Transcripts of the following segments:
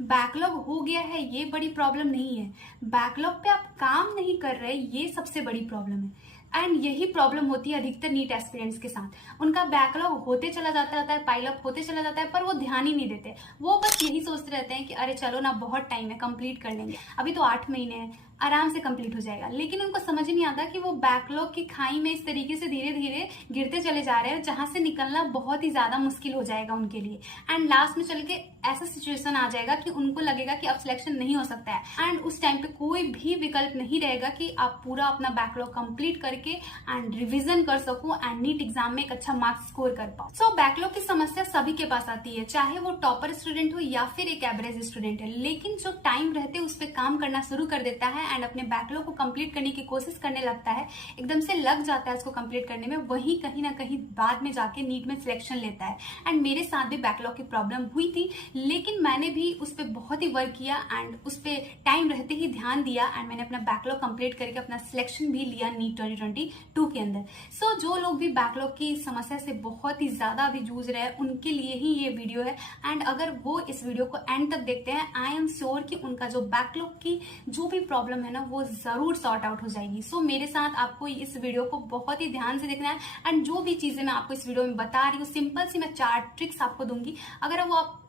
Backlog हो गया है ये बड़ी प्रॉब्लम नहीं है, बैकलॉग पे आप काम नहीं कर रहे ये सबसे बड़ी प्रॉब्लम है। एंड यही प्रॉब्लम होती है अधिकतर नीट एस्पिरेंट्स के साथ। उनका बैकलॉग होते चला जाता है, पाइल अप होते चला जाता है, पर वो ध्यान ही नहीं देते। वो बस यही सोचते रहते हैं कि अरे चलो ना, बहुत टाइम है, कंप्लीट कर लेंगे, अभी तो 8 महीने हैं, आराम से कंप्लीट हो जाएगा। लेकिन उनको समझ ही नहीं आता कि वो बैकलॉग की खाई में इस तरीके से धीरे धीरे गिरते चले जा रहे हैं जहां से निकलना बहुत ही ज्यादा मुश्किल हो जाएगा उनके लिए। एंड लास्ट में चल के ऐसा सिचुएशन आ जाएगा कि उनको लगेगा कि अब सिलेक्शन नहीं हो सकता है। एंड उस टाइम पे कोई भी विकल्प नहीं रहेगा कि आप पूरा अपना बैकलॉग कंप्लीट करके एंड रिविजन कर सको एंड नीट एग्जाम में एक अच्छा मार्क्स स्कोर कर पाओ। सो बैकलॉग की समस्या सभी के पास आती है, चाहे वो टॉपर स्टूडेंट हो या फिर एक एवरेज स्टूडेंट है। लेकिन जो टाइम रहते उस पर काम करना शुरू कर देता है एंड अपने बैकलॉग को कंप्लीट करने की कोशिश करने लगता है, एकदम से लग जाता है उसको कंप्लीट करने में, वही कहीं ना कहीं बाद में जाके नीट में सिलेक्शन लेता है। एंड मेरे साथ भी बैकलॉग की प्रॉब्लम हुई थी, लेकिन मैंने भी उस पर बहुत ही वर्क किया एंड उस पर टाइम रहते ही ध्यान दिया एंड मैंने अपना बैकलॉग कंप्लीट करके अपना सिलेक्शन भी लिया नीट 2022 के अंदर। सो जो लोग भी बैकलॉग की समस्या से बहुत ही ज्यादा अभी जूझ रहे हैं उनके लिए ही ये वीडियो है। एंड अगर वो इस वीडियो को एंड तक देखते हैं, आई एम श्योर कि उनका जो बैकलॉग की जो भी प्रॉब्लम है ना वो जरूर सॉर्ट आउट हो जाएगी। सो मेरे साथ आपको इस वीडियो को बहुत ही ध्यान से देखना है एंड जो भी चीजें मैं आपको इस वीडियो में बता रही हूँ, सिंपल सी मैं 4 ट्रिक्स आपको दूंगी।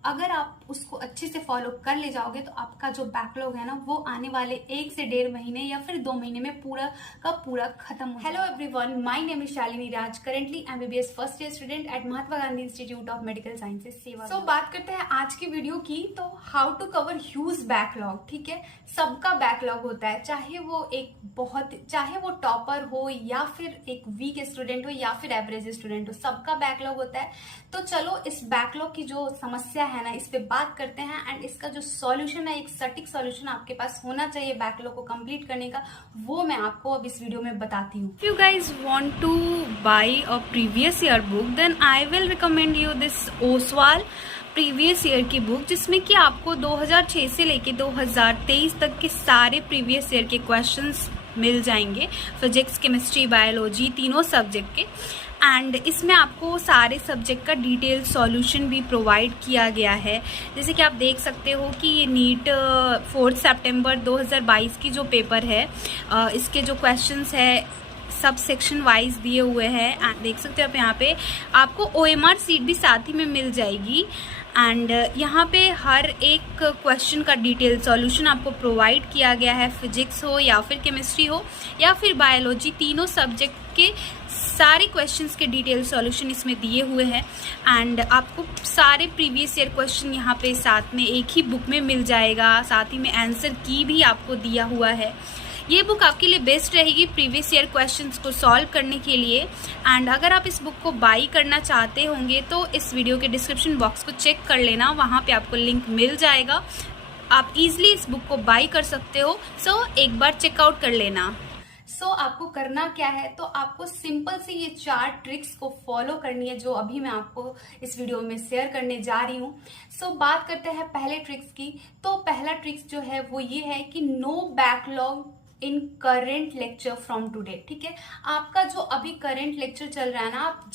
अगर आप उसको अच्छे से फॉलो कर ले जाओगे तो आपका जो बैकलॉग है ना वो आने वाले 1 से 1.5 महीने या फिर 2 महीने में पूरा का पूरा खत्म हो। Hello everyone, my name is Shalini Raj, currently MBBS first year student at Mahatma Gandhi institute of medical sciences सेवा। सो बात करते हैं आज की वीडियो की, तो how to cover huge backlog. ठीक है, सबका बैकलॉग होता है, चाहे वो टॉपर हो या फिर एक वीक स्टूडेंट हो या फिर एवरेज स्टूडेंट हो, सबका बैकलॉग होता है। तो चलो इस बैकलॉग की जो समस्या है ना इस पे बात करते हैं एंड इसका जो सॉल्यूशन है, एक सटीक सॉल्यूशन आपके पास होना चाहिए बैकलॉग को कंप्लीट करने का, वो मैं आपको अब इस वीडियो में बताती हूँ। If you guys want to buy a previous year book, then I will recommend you this Oswal previous year की बुक, जिसमें कि आपको 2006 से लेके 2023 तक के सारे प्रीवियस ईयर के क्वेश्चंस मिल जाएंगे, फिजिक्स, केमिस्ट्री, बायोलॉजी, तीनों सब्जेक्ट के। एंड इसमें आपको सारे सब्जेक्ट का डिटेल सॉल्यूशन भी प्रोवाइड किया गया है। जैसे कि आप देख सकते हो कि ये नीट 4 सितंबर 2022 की जो पेपर है, इसके जो क्वेश्चंस है सब सेक्शन वाइज दिए हुए हैं। एंड देख सकते हो आप यहाँ पे आपको OMR सीट भी साथ ही में मिल जाएगी। एंड यहाँ पे हर एक क्वेश्चन का डिटेल सॉल्यूशन आपको प्रोवाइड किया गया है, फिजिक्स हो या फिर केमिस्ट्री हो या फिर बायोलॉजी, तीनों सब्जेक्ट के सारे क्वेश्चंस के डिटेल सॉल्यूशन इसमें दिए हुए हैं। एंड आपको सारे प्रीवियस ईयर क्वेश्चन यहाँ पे साथ में एक ही बुक में मिल जाएगा, साथ ही में आंसर की भी आपको दिया हुआ है। ये बुक आपके लिए बेस्ट रहेगी प्रीवियस ईयर क्वेश्चंस को सॉल्व करने के लिए। एंड अगर आप इस बुक को बाई करना चाहते होंगे तो इस वीडियो के डिस्क्रिप्शन बॉक्स को चेक कर लेना, वहाँ पे आपको लिंक मिल जाएगा, आप इजीली इस बुक को बाई कर सकते हो। सो एक बार चेकआउट कर लेना। सो आपको करना क्या है, तो आपको सिंपल से ये 4 ट्रिक्स को फॉलो करनी है जो अभी मैं आपको इस वीडियो में शेयर करने जा रही हूँ। सो बात करते हैं पहले ट्रिक्स की। तो पहला ट्रिक्स जो है वो ये है कि no backlog in current lecture from today. ठीक है, आपका जो अभी करेंट लेक्चर चल रहा है ना, आप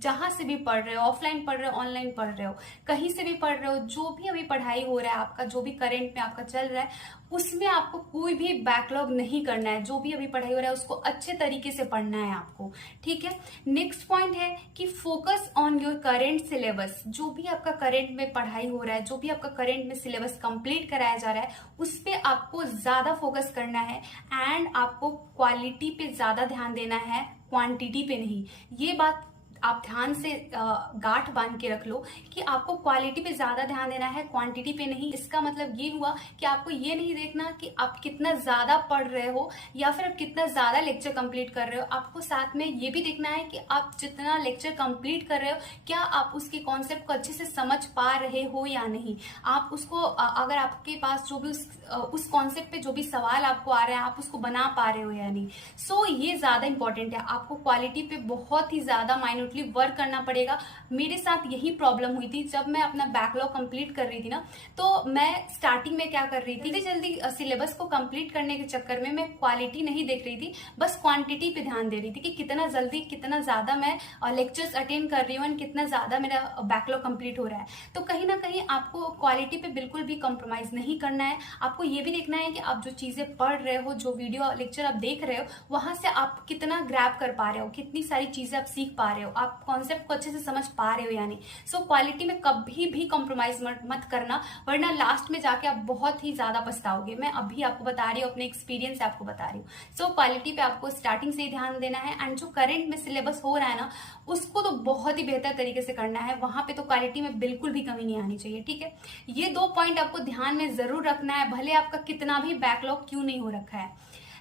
जहां से भी पढ़ रहे हो, ऑफलाइन पढ़ रहे हो, ऑनलाइन पढ़ रहे हो, कहीं से भी पढ़ रहे हो, जो भी अभी पढ़ाई हो रहा है आपका, जो भी करेंट में आपका चल रहा है, उसमें आपको कोई भी बैकलॉग नहीं करना है। जो भी अभी पढ़ाई हो रहा है उसको अच्छे तरीके से पढ़ना है आपको। ठीक है, नेक्स्ट पॉइंट है कि focus on your current syllabus. जो भी आपका करेंट में पढ़ाई हो रहा है, जो भी आपका करेंट में सिलेबस कंप्लीट कराया जा रहा है, उस पर आपको ज्यादा फोकस करना है एंड आपको क्वालिटी पे ज्यादा ध्यान देना है, क्वांटिटी पे नहीं। ये बात आप ध्यान से गांठ बांध के रख लो कि आपको क्वालिटी पे ज्यादा ध्यान देना है, क्वांटिटी पे नहीं। इसका मतलब ये हुआ कि आपको ये नहीं देखना कि आप कितना ज्यादा पढ़ रहे हो या फिर आप कितना ज्यादा लेक्चर कंप्लीट कर रहे हो। आपको साथ में ये भी देखना है कि आप जितना लेक्चर कंप्लीट कर रहे हो, क्या आप उसके कॉन्सेप्ट को अच्छे से समझ पा रहे हो या नहीं। आप उसको अगर आपके पास जो भी उस कॉन्सेप्ट पे जो भी सवाल आपको आ रहे हैं, आप उसको बना पा रहे हो या नहीं। सो ये ज्यादा इंपॉर्टेंट है। आपको क्वालिटी पे बहुत ही ज्यादा माइन्यूटली रिजोल्यूटली वर्क करना पड़ेगा। मेरे साथ यही प्रॉब्लम हुई थी जब मैं अपना बैकलॉग कंप्लीट कर रही थी ना, तो मैं स्टार्टिंग में क्या कर रही थी, जल्दी सिलेबस को कंप्लीट करने के चक्कर में मैं क्वालिटी नहीं देख रही थी, बस क्वांटिटी पे ध्यान दे रही थी कि कितना जल्दी कितना ज्यादा मैं लेक्चर्स अटेंड कर रही हूँ एंड कितना ज्यादा मेरा बैकलॉग कंप्लीट हो रहा है। तो कहीं ना कहीं आपको क्वालिटी पे बिल्कुल भी कॉम्प्रोमाइज नहीं करना है। आपको ये भी देखना है कि आप जो चीजें पढ़ रहे हो, जो वीडियो लेक्चर आप देख रहे हो, वहां से आप कितना ग्रैब कर पा रहे हो, कितनी सारी चीजें आप सीख पा रहे हो, आप कॉन्सेप्ट को अच्छे से समझ पा रहे हो या नहीं। सो क्वालिटी में कभी भी कॉम्प्रोमाइज मत करना, वरना लास्ट में जाके आप बहुत ही ज्यादा पछताओगे। मैं अभी आपको बता रही हूँ, अपने एक्सपीरियंस से आपको बता रही हूँ। सो क्वालिटी पे आपको स्टार्टिंग से ही ध्यान देना है एंड जो करंट में सिलेबस हो रहा है ना, उसको तो बहुत ही बेहतर तरीके से करना है। वहां पे तो क्वालिटी में बिल्कुल भी कमी नहीं आनी चाहिए, ठीक है। ये 2 पॉइंट आपको ध्यान में जरूर रखना है, भले आपका कितना भी बैकलॉग क्यों नहीं हो रखा है।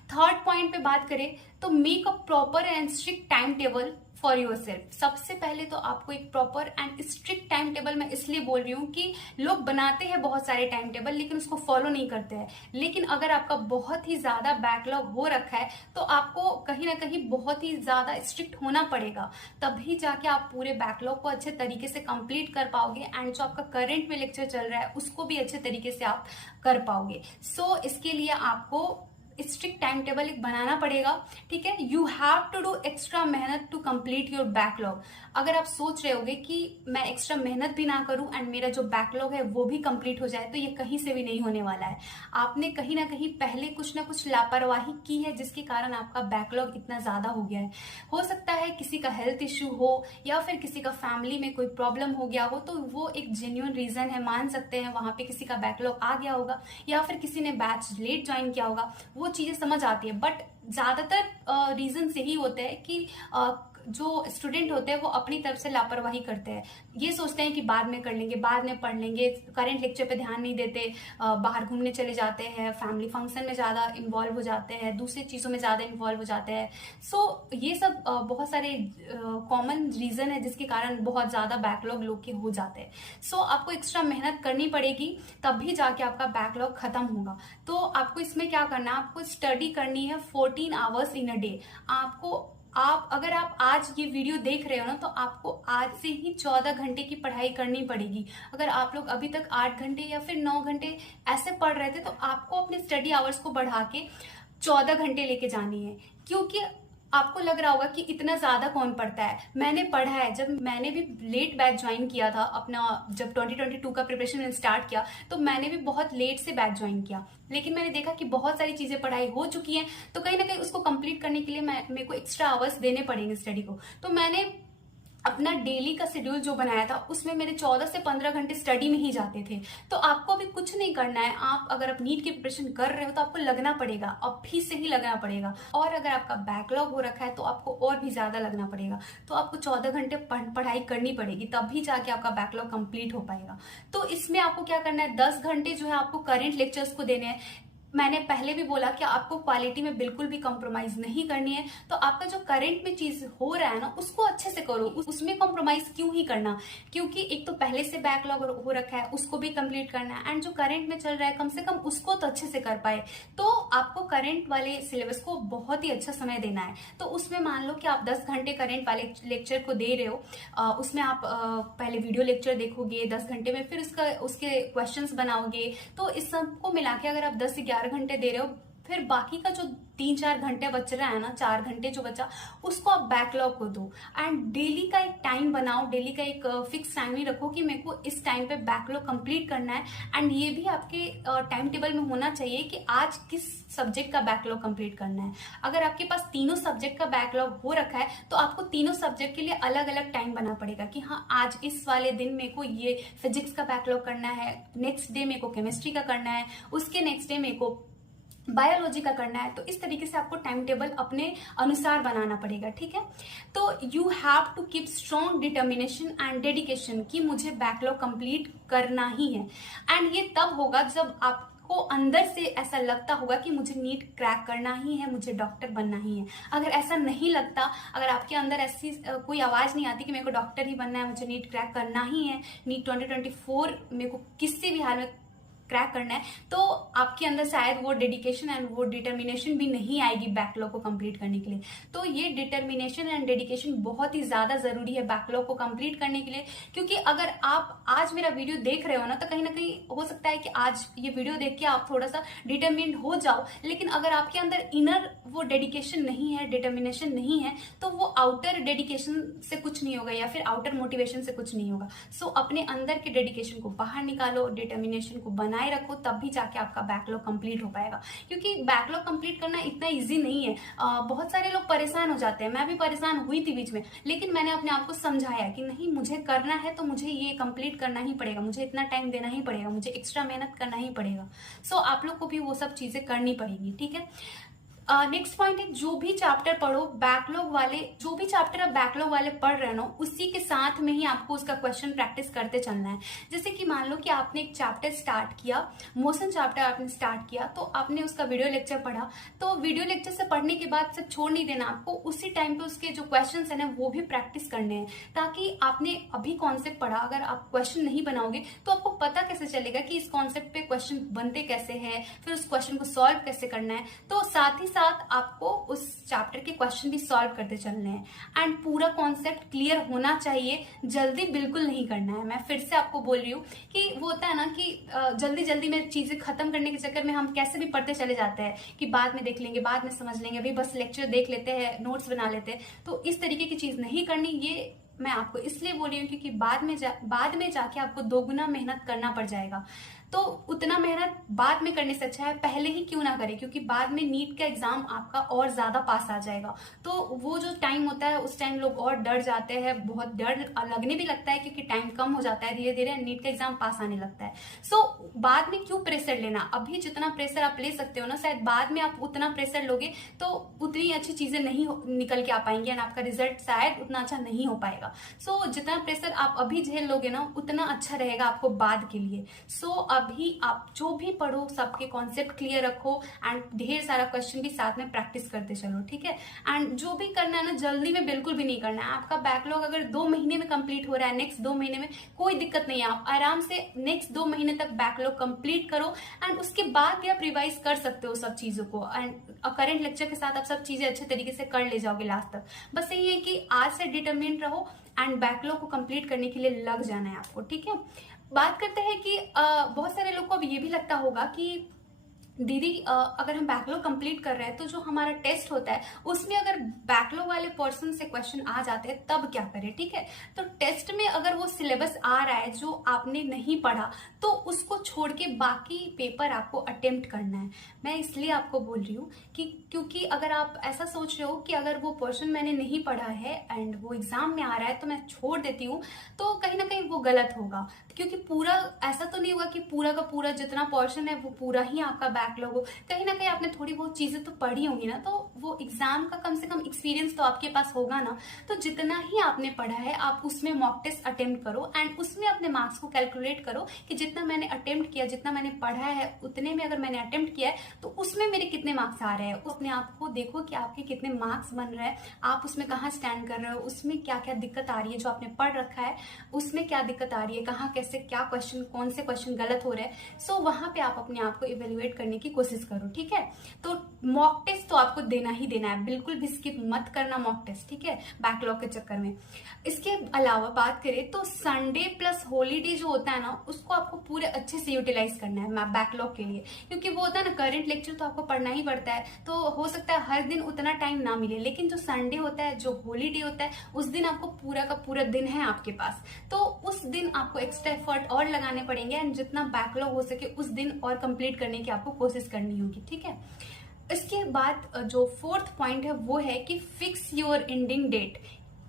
थर्ड पॉइंट पे बात करें तो make a proper and strict time table for your self. सबसे पहले तो आपको एक proper and strict time table, मैं इसलिए बोल रही हूँ कि लोग बनाते हैं बहुत सारे टाइम टेबल लेकिन उसको फॉलो नहीं करते हैं। लेकिन अगर आपका बहुत ही ज्यादा बैकलॉग हो रखा है तो आपको कहीं ना कहीं बहुत ही ज्यादा स्ट्रिक्ट होना पड़ेगा, तभी जाके आप पूरे बैकलॉग को अच्छे तरीके से कंप्लीट कर पाओगे एंड जो आपका करंट में लेक्चर चल रहा है उसको भी अच्छे तरीके से आप कर पाओगे। सो इसके लिए आपको स्ट्रिक्ट टाइम टेबल एक बनाना पड़ेगा, ठीक है। You have to do extra मेहनत टू कंप्लीट योर बैकलॉग। अगर आप सोच रहे होगे कि मैं एक्स्ट्रा मेहनत भी ना करूं एंड मेरा जो बैकलॉग है वो भी कंप्लीट हो जाए, तो ये कहीं से भी नहीं होने वाला है। आपने कहीं ना कहीं पहले कुछ ना कुछ लापरवाही की है जिसके कारण आपका बैकलॉग इतना ज्यादा हो गया है। हो सकता है किसी का हेल्थ इश्यू हो या फिर किसी का फैमिली में कोई प्रॉब्लम हो गया हो, तो वो एक जेन्युइन रीजन है, मान सकते हैं। वहां पे किसी का बैकलॉग आ गया होगा या फिर किसी ने बैच लेट ज्वाइन किया होगा, वो चीजें समझ आती है। बट ज्यादातर रीजन यही होते हैं कि जो स्टूडेंट होते हैं वो अपनी तरफ से लापरवाही करते हैं। ये सोचते हैं कि बाद में कर लेंगे, बाद में पढ़ लेंगे, करंट लेक्चर पे ध्यान नहीं देते, बाहर घूमने चले जाते हैं, फैमिली फंक्शन में ज्यादा इन्वॉल्व हो जाते हैं, दूसरी चीजों में ज्यादा इन्वॉल्व हो जाते हैं। सो ये सब बहुत सारे कॉमन रीजन है जिसके कारण बहुत ज्यादा बैकलॉग लोग के हो जाते हैं। सो आपको एक्स्ट्रा मेहनत करनी पड़ेगी, तभी जाके आपका बैकलॉग खत्म होगा। तो आपको इसमें क्या करना है, आपको स्टडी करनी है 14 आवर्स इन अ डे। अगर आप आज ये वीडियो देख रहे हो ना, तो आपको आज से ही 14 घंटे की पढ़ाई करनी पड़ेगी। अगर आप लोग अभी तक 8 घंटे या फिर 9 घंटे ऐसे पढ़ रहे थे, तो आपको अपने स्टडी आवर्स को बढ़ा के 14 घंटे लेके जानी है। क्योंकि आपको लग रहा होगा कि इतना ज्यादा कौन पढ़ता है। मैंने पढ़ा है, जब मैंने भी लेट बैच ज्वाइन किया था अपना, जब 2022 का प्रिपरेशन मैंने स्टार्ट किया, तो मैंने भी बहुत लेट से बैच ज्वाइन किया। लेकिन मैंने देखा कि बहुत सारी चीजें पढ़ाई हो चुकी हैं, तो कहीं ना कहीं उसको कंप्लीट करने के लिए मेरे को एक्स्ट्रा आवर्स देने पड़ेंगे स्टडी को। तो मैंने अपना डेली का शेड्यूल जो बनाया था उसमें मेरे 14 से 15 घंटे स्टडी में ही जाते थे। तो आपको अभी कुछ नहीं करना है। अगर आप नीट की प्रिपरेशन कर रहे हो तो आपको लगना पड़ेगा, अभी से ही लगना पड़ेगा। और अगर आपका बैकलॉग हो रखा है तो आपको और भी ज्यादा लगना पड़ेगा। तो आपको 14 घंटे पढ़ाई करनी पड़ेगी, तभी जाके आपका बैकलॉग कंप्लीट हो पाएगा। तो इसमें आपको क्या करना है, 10 घंटे जो है आपको करंट लेक्चर्स को देने हैं। मैंने पहले भी बोला कि आपको क्वालिटी में बिल्कुल भी कॉम्प्रोमाइज नहीं करनी है। तो आपका जो करंट में चीज हो रहा है ना, उसको अच्छे से करो, उसमें कॉम्प्रोमाइज क्यों ही करना। क्योंकि एक तो पहले से बैकलॉग हो रखा है, उसको भी कंप्लीट करना है, एंड जो करंट में चल रहा है कम से कम उसको तो अच्छे से कर पाए। तो आपको करंट वाले सिलेबस को बहुत ही अच्छा समय देना है। तो उसमें मान लो कि आप 10 घंटे करंट वाले लेक्चर को दे रहे हो, उसमें आप पहले वीडियो लेक्चर देखोगे 10 घंटे में, फिर उसके क्वेश्चंस बनाओगे। तो इस सबको मिला के अगर आप 10 से 11 घंटे दे रहे हो, फिर बाकी का जो 3-4 घंटे बच रहा है ना, 4 घंटे जो बचा, उसको आप बैकलॉग को दो। एंड डेली का एक टाइम बनाओ, डेली का एक फिक्स टाइम ही रखो कि मेरे को इस टाइम पे बैकलॉग कंप्लीट करना है। एंड ये भी आपके टाइम टेबल में होना चाहिए कि आज किस सब्जेक्ट का बैकलॉग कंप्लीट करना है। अगर आपके पास तीनों सब्जेक्ट का बैकलॉग हो रखा है, तो आपको तीनों सब्जेक्ट के लिए अलग अलग टाइम बनाना पड़ेगा कि हाँ, आज इस वाले दिन मेरे को ये फिजिक्स का बैकलॉग करना है, नेक्स्ट डे मेरे को केमिस्ट्री का करना है, उसके नेक्स्ट डे मेरे को बायोलॉजी का करना है। तो इस तरीके से आपको टाइम टेबल अपने अनुसार बनाना पड़ेगा, ठीक है। तो you have to keep strong determination and dedication कि मुझे बैकलॉग कंप्लीट करना ही है। एंड ये तब होगा जब आपको अंदर से ऐसा लगता होगा कि मुझे नीट क्रैक करना ही है, मुझे डॉक्टर बनना ही है। अगर ऐसा नहीं लगता, अगर आपके अंदर ऐसी कोई आवाज नहीं आती कि मेरे को डॉक्टर ही बनना है, मुझे नीट क्रैक करना ही है, नीट 2024 मेरे को किसी भी हाल में क्रैक करना है, तो आपके अंदर शायद वो डेडिकेशन एंड वो डिटर्मिनेशन भी नहीं आएगी बैकलॉग को कंप्लीट करने के लिए। तो ये डिटर्मिनेशन एंड डेडिकेशन बहुत ही ज्यादा जरूरी है बैकलॉग को कंप्लीट करने के लिए, क्योंकि अगर आप आज मेरा वीडियो देख रहे हो ना, तो कहीं ना कहीं हो सकता है कि आज ये वीडियो देख के आप थोड़ा सा डिटर्मिन्ड हो जाओ, लेकिन अगर आपके अंदर इनर वो डेडिकेशन नहीं है, डिटर्मिनेशन नहीं है, तो वो आउटर डेडिकेशन से कुछ नहीं होगा या फिर आउटर मोटिवेशन से कुछ नहीं होगा। सो अपने अंदर के डेडिकेशन को बाहर निकालो, डिटर्मिनेशन को बनाए रखो, तब भी जाके आपका बैकलॉग कंप्लीट हो पाएगा। क्योंकि बैकलॉग कंप्लीट करना इतना इजी नहीं है। बहुत सारे लोग परेशान हो जाते हैं, मैं भी परेशान हुई थी बीच में, लेकिन मैंने अपने आप को समझाया कि नहीं, मुझे करना है तो मुझे ये कंप्लीट करना ही पड़ेगा, मुझे इतना टाइम देना ही पड़ेगा, मुझे एक्स्ट्रा मेहनत करना ही पड़ेगा। सो आप लोग को भी वो सब चीजें करनी पड़ेगी, ठीक है। नेक्स्ट पॉइंट है, जो भी चैप्टर पढ़ो बैकलॉग वाले, जो भी चैप्टर आप बैकलॉग वाले पढ़ रहे हो उसी के साथ में ही आपको उसका क्वेश्चन प्रैक्टिस करते चलना है। जैसे कि मान लो कि आपने एक चैप्टर स्टार्ट किया, मोशन चैप्टर आपने स्टार्ट किया, तो आपने उसका वीडियो लेक्चर पढ़ा, तो वीडियो लेक्चर से पढ़ने के बाद सब छोड़ नहीं देना, आपको उसी टाइम पे उसके जो क्वेश्चन है ना वो भी प्रैक्टिस करने हैं, ताकि आपने अभी कॉन्सेप्ट पढ़ा, अगर आप क्वेश्चन नहीं बनाओगे तो आपको पता कैसे चलेगा कि इस कॉन्सेप्ट पे क्वेश्चन बनते कैसे है, फिर उस क्वेश्चन को सॉल्व कैसे करना है। तो साथ ही साथ आपको उस चैप्टर के क्वेश्चन भी सॉल्व करते चलने हैं एंड पूरा कॉन्सेप्ट क्लियर होना चाहिए। जल्दी बिल्कुल नहीं करना है। मैं फिर से आपको बोल रही हूँ कि वो होता है ना कि जल्दी जल्दी में चीजें खत्म करने के चक्कर में हम कैसे भी पढ़ते चले जाते हैं कि बाद में देख लेंगे, बाद में समझ लेंगे, अभी बस लेक्चर देख लेते हैं, नोट्स बना लेते हैं। तो इस तरीके की चीज नहीं करनी। ये मैं आपको इसलिए बोल रही हूँ क्योंकि बाद में जाके आपको दोगुना मेहनत करना पड़ जाएगा। तो उतना मेहनत बाद में करने से अच्छा है पहले ही क्यों ना करें, क्योंकि बाद में नीट का एग्जाम आपका और ज्यादा पास आ जाएगा। तो वो जो टाइम होता है उस टाइम लोग और डर जाते हैं, बहुत डर लगने भी लगता है क्योंकि टाइम कम हो जाता है, धीरे धीरे नीट का एग्जाम पास आने लगता है। सो बाद में क्यों प्रेशर लेना, अभी जितना प्रेशर आप ले सकते हो ना, शायद बाद में आप उतना प्रेशर लोगे तो उतनी अच्छी चीजें नहीं निकल के आ पाएंगी एंड आपका रिजल्ट शायद उतना अच्छा नहीं हो पाएगा। सो जितना प्रेशर आप अभी झेल लोगे ना उतना अच्छा रहेगा आपको बाद के लिए। सो अभी आप जो भी पढ़ो सबके कॉन्सेप्ट क्लियर रखो एंड ढेर सारा क्वेश्चन भी साथ में प्रैक्टिस करते चलो, ठीक है। एंड जो भी करना है ना जल्दी में बिल्कुल भी नहीं करना है। आपका बैकलॉग अगर 2 महीने में कंप्लीट हो रहा है, नेक्स्ट 2 महीने में कोई दिक्कत नहीं है, आप आराम से नेक्स्ट 2 महीने तक बैकलॉग कंप्लीट करो एंड उसके बाद भी आप रिवाइज कर सकते हो सब चीजों को एंड करेंट लेक्चर के साथ आप सब चीजें अच्छे तरीके से कर ले जाओगे लास्ट तक। बस यही है कि आज से डिटरमिन्ड रहो एंड बैकलॉग को कंप्लीट करने के लिए लग जाना है आपको, ठीक है। बात करते हैं कि बहुत सारे लोग को अब ये भी लगता होगा कि दीदी अगर हम बैकलॉग कंप्लीट कर रहे हैं तो जो हमारा टेस्ट होता है उसमें अगर बैकलॉग वाले पर्सन से क्वेश्चन आ जाते हैं तब क्या करें, ठीक है। तो टेस्ट में अगर वो सिलेबस आ रहा है जो आपने नहीं पढ़ा तो उसको छोड़ के बाकी पेपर आपको अटेम्प्ट करना है। मैं इसलिए आपको बोल रही हूँ कि क्योंकि अगर आप ऐसा सोच रहे हो कि अगर वो पोर्शन मैंने नहीं पढ़ा है एंड वो एग्जाम में आ रहा है तो मैं छोड़ देती हूँ, तो कहीं ना कहीं वो गलत होगा। क्योंकि पूरा ऐसा तो नहीं होगा कि पूरा का पूरा जितना पोर्शन है वो पूरा ही आपका बैकलॉग हो। कहीं ना कहीं आपने थोड़ी बहुत चीजें तो पढ़ी होंगी ना, तो वो एग्जाम का कम से कम एक्सपीरियंस तो आपके पास होगा ना। तो जितना ही आपने पढ़ा है आप उसमें मॉक टेस्ट अटेम्प्ट करो एंड उसमें अपने मार्क्स को कैलकुलेट करो कि जितना मैंने अटेम्प्ट किया, जितना मैंने पढ़ा है उतने में अगर मैंने अटेम्प्ट किया है तो उसमें मेरे कितने मार्क्स आ रहे हैं। अपने आप को देखो कि आपके कितने मार्क्स बन रहे हैं, आप उसमें कहाँ स्टैंड कर रहे हो, उसमें क्या क्या दिक्कत आ रही है, जो आपने पढ़ रखा है उसमें क्या दिक्कत आ रही है, कहाँ कैसे क्या क्वेश्चन, कौन से क्वेश्चन गलत हो रहे हैं। सो वहां पे आप अपने आप को इवेल्युएट करने की कोशिश करो, ठीक है। तो मॉक टेस्ट तो आपको देना ही देना है, बिल्कुल भी स्किप मत करना मॉक टेस्ट, ठीक है, बैकलॉग के चक्कर में। इसके अलावा बात करें तो संडे प्लस हॉलीडे जो होता है ना उसको आपको पूरे अच्छे से यूटिलाइज करना है बैकलॉग के लिए, क्योंकि वो होता है ना करंट लेक्चर तो आपको पढ़ना ही पड़ता है, तो हो सकता है हर दिन उतना टाइम ना मिले, लेकिन जो संडे होता है, जो हॉलीडे होता है, उस दिन आपको पूरा का पूरा दिन है आपके पास, तो उस दिन आपको एक्स्ट्रा एफर्ट और लगाने पड़ेंगे एंड जितना बैकलॉग हो सके उस दिन और कंप्लीट करने की आपको कोशिश करनी होगी, ठीक है। इसके बाद जो 4th पॉइंट है वो है कि फिक्स योर एंडिंग डेट,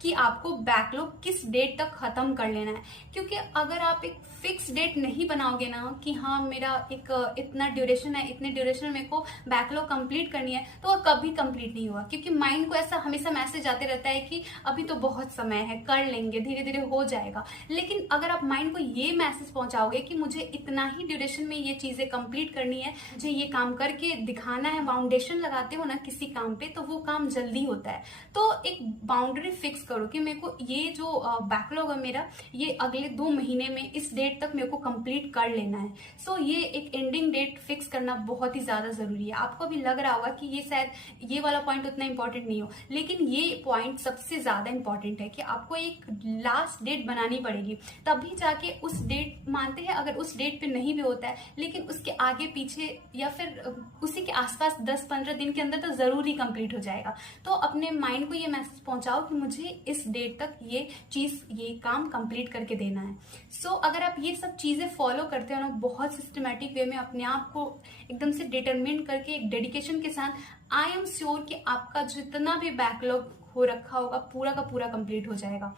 कि आपको बैकलॉग किस डेट तक खत्म कर लेना है। क्योंकि अगर आप एक फिक्स डेट नहीं बनाओगे ना कि हाँ मेरा एक इतना ड्यूरेशन है, इतने ड्यूरेशन में मेरे को बैकलॉग कंप्लीट करनी है, तो वो कभी कंप्लीट नहीं होगा। क्योंकि माइंड को ऐसा हमेशा मैसेज आते रहता है कि अभी तो बहुत समय है, कर लेंगे, धीरे धीरे हो जाएगा। लेकिन अगर आप माइंड को ये मैसेज पहुंचाओगे कि मुझे इतना ही ड्यूरेशन में ये चीजें कंप्लीट करनी है, मुझे ये काम करके दिखाना है, फाउंडेशन लगाते हो ना किसी काम पे तो वो काम जल्दी होता है। तो एक बाउंड्री फिक्स करो कि मेरे को ये जो बैकलॉग है मेरा, ये अगले 2 महीने में इस डेट तक मेरे को कंप्लीट कर लेना है। सो ये एक एंडिंग डेट फिक्स करना बहुत ही ज्यादा जरूरी है। आपको भी लग रहा होगा कि ये शायद ये वाला पॉइंट उतना इंपॉर्टेंट नहीं हो, लेकिन ये पॉइंट सबसे ज्यादा इंपॉर्टेंट है कि आपको एक लास्ट डेट बनानी पड़ेगी, तभी जाके उस डेट, मानते हैं अगर उस डेट पे नहीं भी होता है लेकिन उसके आगे पीछे या फिर उसी के आसपास 10-15 दिन के अंदर तो जरूर ही कंप्लीट हो जाएगा। तो अपने माइंड को ये मैसेज पहुंचाओ कि मुझे इस डेट तक ये चीज, ये काम कंप्लीट करके देना है। सो अगर आप ये सब चीजें फॉलो करते हो ना बहुत सिस्टमेटिक वे में, अपने आप को एकदम से डिटरमिन करके एक डेडिकेशन के साथ, आई एम श्योर कि आपका जितना भी बैकलॉग हो रखा होगा पूरा का पूरा कंप्लीट हो जाएगा।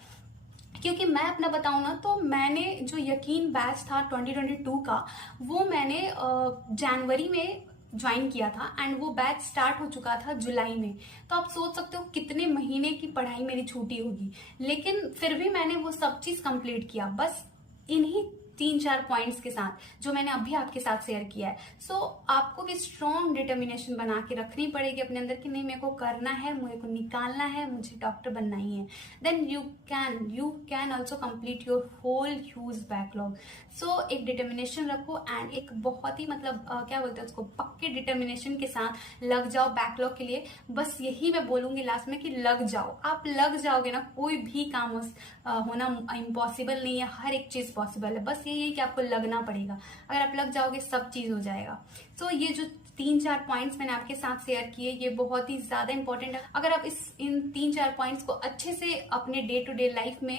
क्योंकि मैं अपना बताऊं ना तो मैंने जो यकीन बैच था 2022 का, वो मैंने जनवरी में ज्वाइन किया था एंड वो बैच स्टार्ट हो चुका था जुलाई में। तो आप सोच सकते हो कितने महीने की पढ़ाई मेरी छूटी होगी, लेकिन फिर भी मैंने वो सब चीज कंप्लीट किया, बस इन्हीं 3-4 पॉइंट्स के साथ जो मैंने अभी आपके साथ शेयर किया है। सो आपको भी स्ट्रॉन्ग डिटर्मिनेशन बना के रखनी पड़ेगी अपने अंदर कि नहीं, मेरे को करना है, मेरे को निकालना है, मुझे डॉक्टर बनना ही है। Then you can also complete your whole huge backlog. So एक डिटर्मिनेशन रखो एंड एक बहुत ही मतलब क्या बोलते हैं उसको, पक्के डिटर्मिनेशन के साथ लग जाओ बैकलॉग के लिए। बस यही मैं बोलूंगी लास्ट में कि लग जाओ। आप लग जाओगे ना, कोई भी काम होना इम्पॉसिबल नहीं है, हर एक चीज पॉसिबल है। बस यही है कि आपको लगना पड़ेगा। अगर आप लग जाओगे सब चीज हो जाएगा। सो ये जो 3-4 पॉइंट्स मैंने आपके साथ शेयर किए, ये बहुत ही ज्यादा इंपॉर्टेंट है। अगर आप इन 3-4 पॉइंट्स को अच्छे से अपने डे टू डे लाइफ में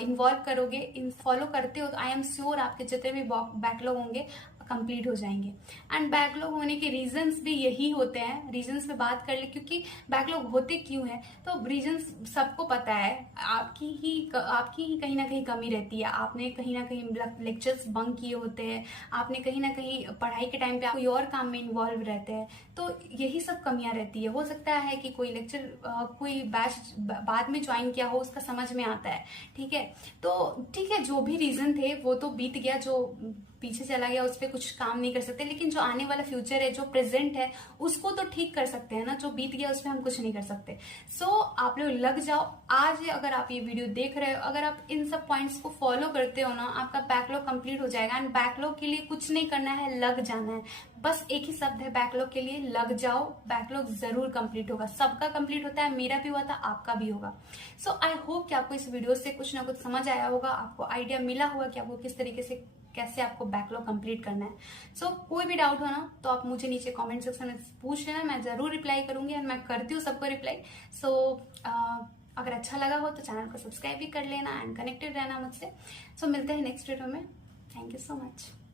इन्वॉल्व करोगे, इन फॉलो करते हो, तो आई एम श्योर आपके जितने भी बैकलॉग होंगे कंप्लीट हो जाएंगे। एंड बैकलॉग होने के रीजंस भी यही होते हैं। रीजंस पे बात कर ले, क्योंकि बैकलॉग होते क्यों है, तो रीजंस सबको पता है। आपकी ही कहीं ना कहीं कमी रहती है। आपने कहीं ना कहीं लेक्चर्स बंक किए होते हैं, आपने कहीं ना कहीं पढ़ाई के टाइम पे कोई और काम में इन्वॉल्व रहते हैं, तो यही सब कमियां रहती है। हो सकता है कि कोई लेक्चर कोई बैच बाद में ज्वाइन किया हो, उसका समझ में आता है, ठीक है। तो ठीक है, जो भी रीजन थे वो तो बीत गया, जो पीछे चला गया उस पर कुछ काम नहीं कर सकते, लेकिन जो आने वाला फ्यूचर है, जो प्रेजेंट है, उसको तो ठीक कर सकते हैं ना। जो बीत गया उस पर हम कुछ नहीं कर सकते। सो आप लोग लग जाओ। आज अगर आप ये वीडियो देख रहे हो, अगर आप इन सब पॉइंट्स को फॉलो करते हो ना, आपका बैकलॉग कंप्लीट हो जाएगा। एंड बैकलॉग के लिए कुछ नहीं करना है, लग जाना है। बस एक ही शब्द है बैकलॉग के लिए, लग जाओ। बैकलॉग जरूर कंप्लीट होगा, सबका कंप्लीट होता है, मेरा भी हुआ था, आपका भी होगा। सो आई होप कि आपको इस वीडियो से कुछ ना कुछ समझ आया होगा, आपको आइडिया मिला होगा कि आपको किस तरीके से, कैसे आपको बैकलॉग कंप्लीट करना है। सो कोई भी डाउट हो ना तो आप मुझे नीचे कमेंट सेक्शन में पूछ लेना, मैं जरूर रिप्लाई करूंगी और मैं करती हूँ सबको रिप्लाई। सो अगर अच्छा लगा हो तो चैनल को सब्सक्राइब भी कर लेना एंड कनेक्टेड रहना मुझसे। सो मिलते हैं नेक्स्ट वीडियो में। Thank you so much.